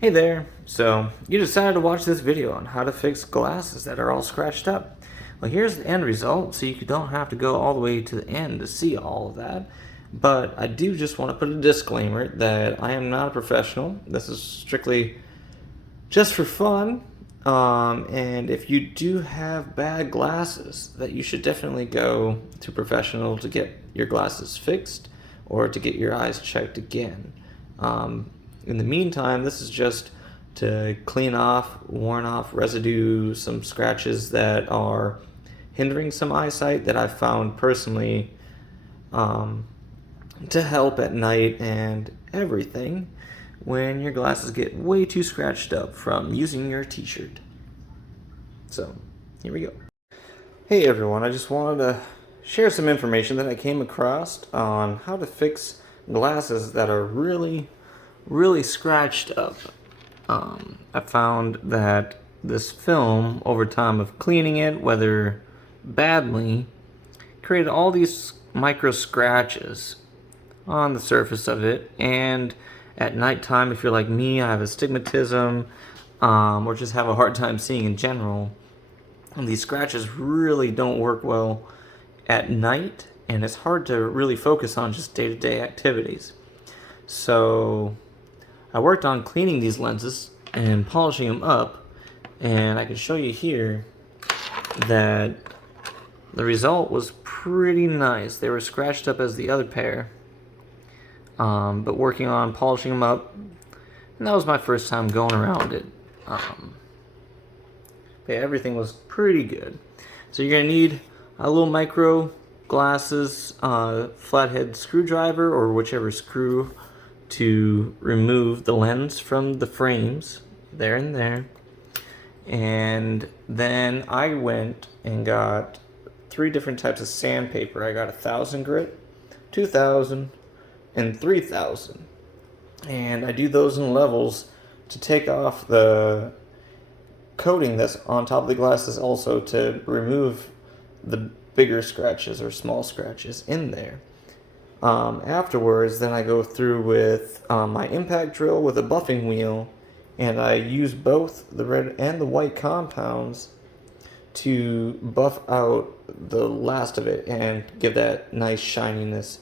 Hey there! So, you decided to watch this video on how to fix glasses that are all scratched up. Well, here's the end result, so you don't have to go all the way to the end to see all of that. But I do just want to put a disclaimer that I am not a professional. This is strictly just for fun. And if you do have bad glasses, that you should definitely go to a professional to get your glasses fixed or to get your eyes checked again. In the meantime, this is just to clean off worn off residue, some scratches that are hindering some eyesight that I've found personally to help at night and everything when your glasses get way too scratched up from using your t-shirt. So, here we go. Hey everyone, I just wanted to share some information that I came across on how to fix glasses that are really scratched up. I found that this film, over time of cleaning it, whether badly, created all these micro scratches on the surface of it. And at nighttime, if you're like me, I have astigmatism, or just have a hard time seeing in general, and these scratches really don't work well at night, and it's hard to really focus on just day-to-day activities. So I worked on cleaning these lenses and polishing them up, and I can show you here that the result was pretty nice. They were scratched up as the other pair, but working on polishing them up, and that was my first time going around it. But yeah, everything was pretty good. So you're gonna need a little micro glasses, flathead screwdriver, or whichever screw to remove the lens from the frames, there and there. And then I went and got 3 different types of sandpaper. I got 1,000 grit, 2,000, and 3,000. And I do those in levels to take off the coating that's on top of the glasses, also to remove the bigger scratches or small scratches in there. Afterwards, then I go through with my impact drill with a buffing wheel, and I use both the red and the white compounds to buff out the last of it and give that nice shininess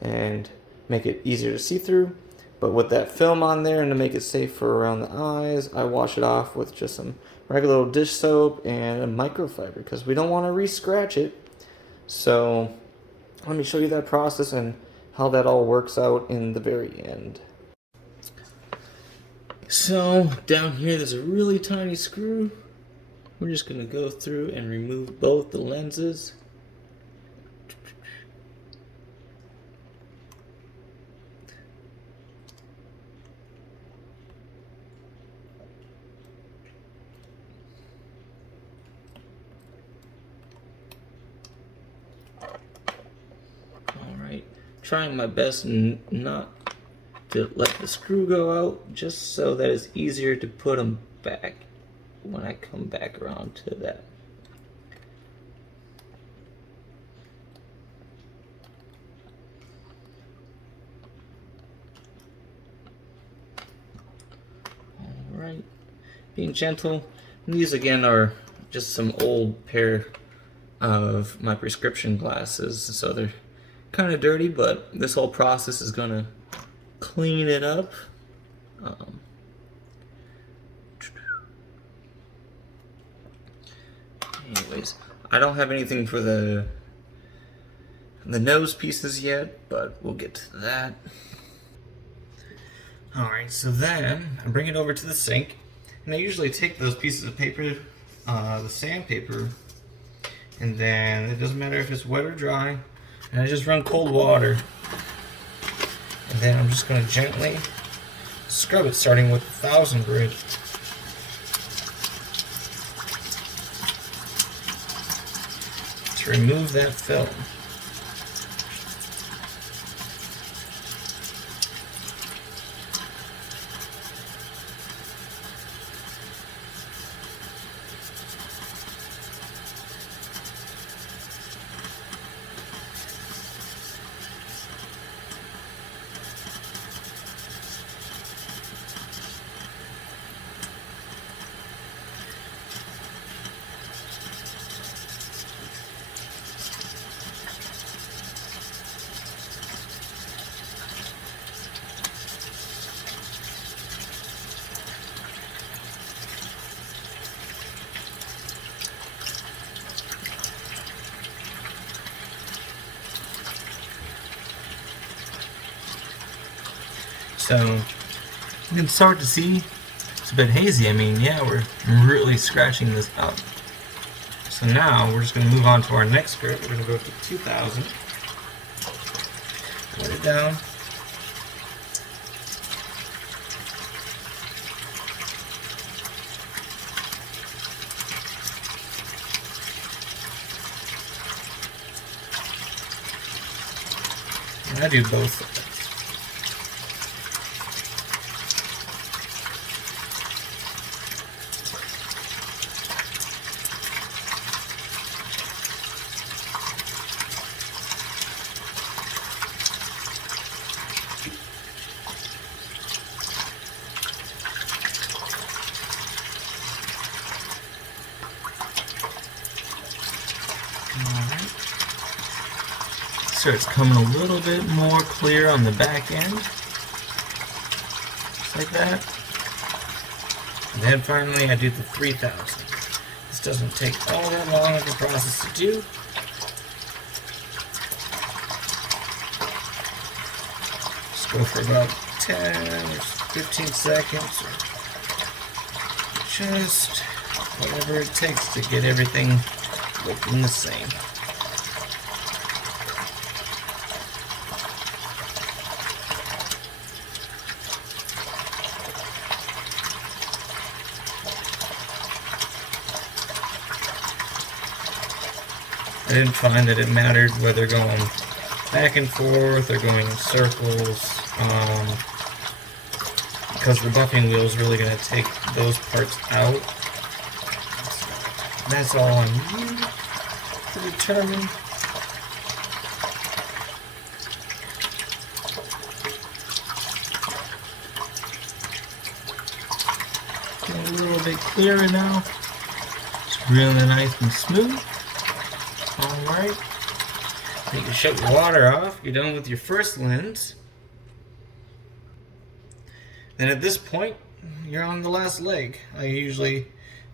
and make it easier to see through. But with that film on there, and to make it safe for around the eyes, I wash it off with just some regular old dish soap and a microfiber, because we don't want to re-scratch it. So let me show you that process and how that all works out in the very end. So down here there's a really tiny screw. We're just going to go through and remove both the lenses. Alright, trying my best not to let the screw go out, just so that it's easier to put them back when I come back around to that. Alright, being gentle. And these again are just some old pair of my prescription glasses, so they're kind of dirty, but this whole process is gonna clean it up. Anyways, I don't have anything for the nose pieces yet, but we'll get to that. Alright, so then I bring it over to the sink, and I usually take those pieces of paper, the sandpaper, and then it doesn't matter if it's wet or dry, and I just run cold water. And then I'm just going to gently scrub it, starting with 1,000 grit. To remove that film. So you can start to see it's a bit hazy. I mean, yeah, we're really scratching this up. So now we're just going to move on to our next grit. We're going to go to 2000. Put it down. And I do both sides. So it's coming a little bit more clear on the back end, just like that. And then finally I do the 3000. This doesn't take all that long of a process to do. Just go for about 10 or 15 seconds, or just whatever it takes to get everything looking the same. I didn't find that it mattered whether going back and forth or going in circles, because the buffing wheel is really going to take those parts out. So that's all I need to determine. Getting a little bit clearer now. It's really nice and smooth. Alright, you can shut your water off. You're done with your first lens. Then at this point, you're on the last leg. I usually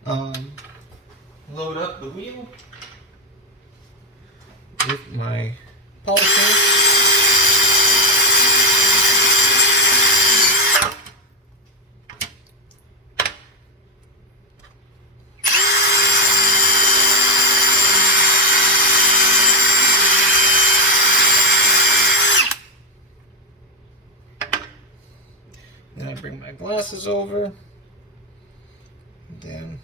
load up the wheel with my polisher. Then I bring my glasses over, then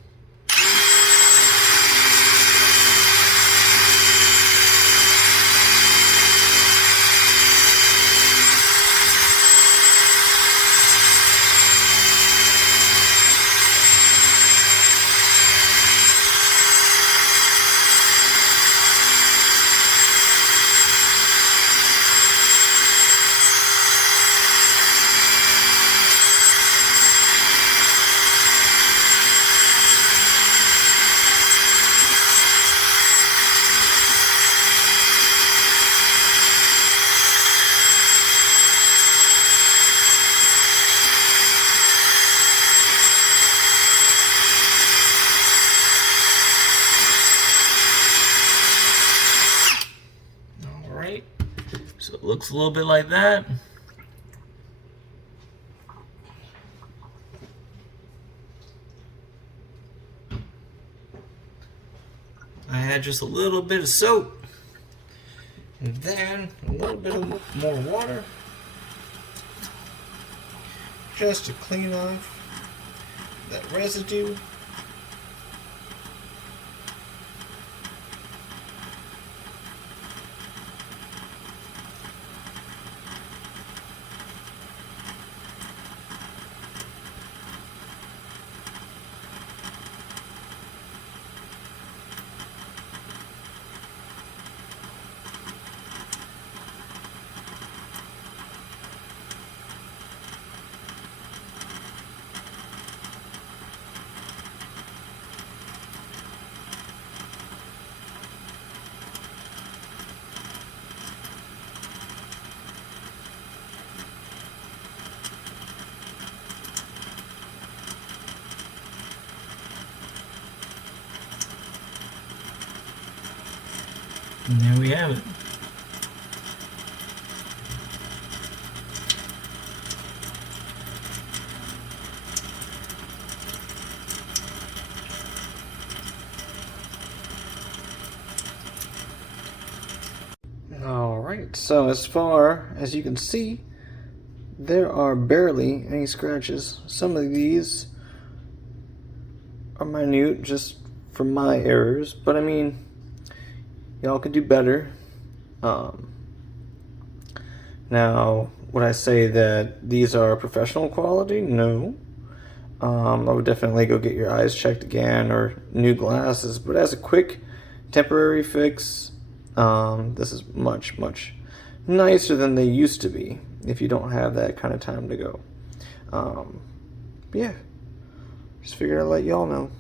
so it looks a little bit like that. I add just a little bit of soap, and then a little bit of more water, just to clean off that residue. And there we have it. Alright, so as far as you can see, there are barely any scratches. Some of these are minute just from my errors, but I mean, y'all could do better. Now, would I say that these are professional quality? No. I would definitely go get your eyes checked again or new glasses, but as a quick temporary fix, this is much, much nicer than they used to be if you don't have that kind of time to go. Yeah, just figured I'd let y'all know.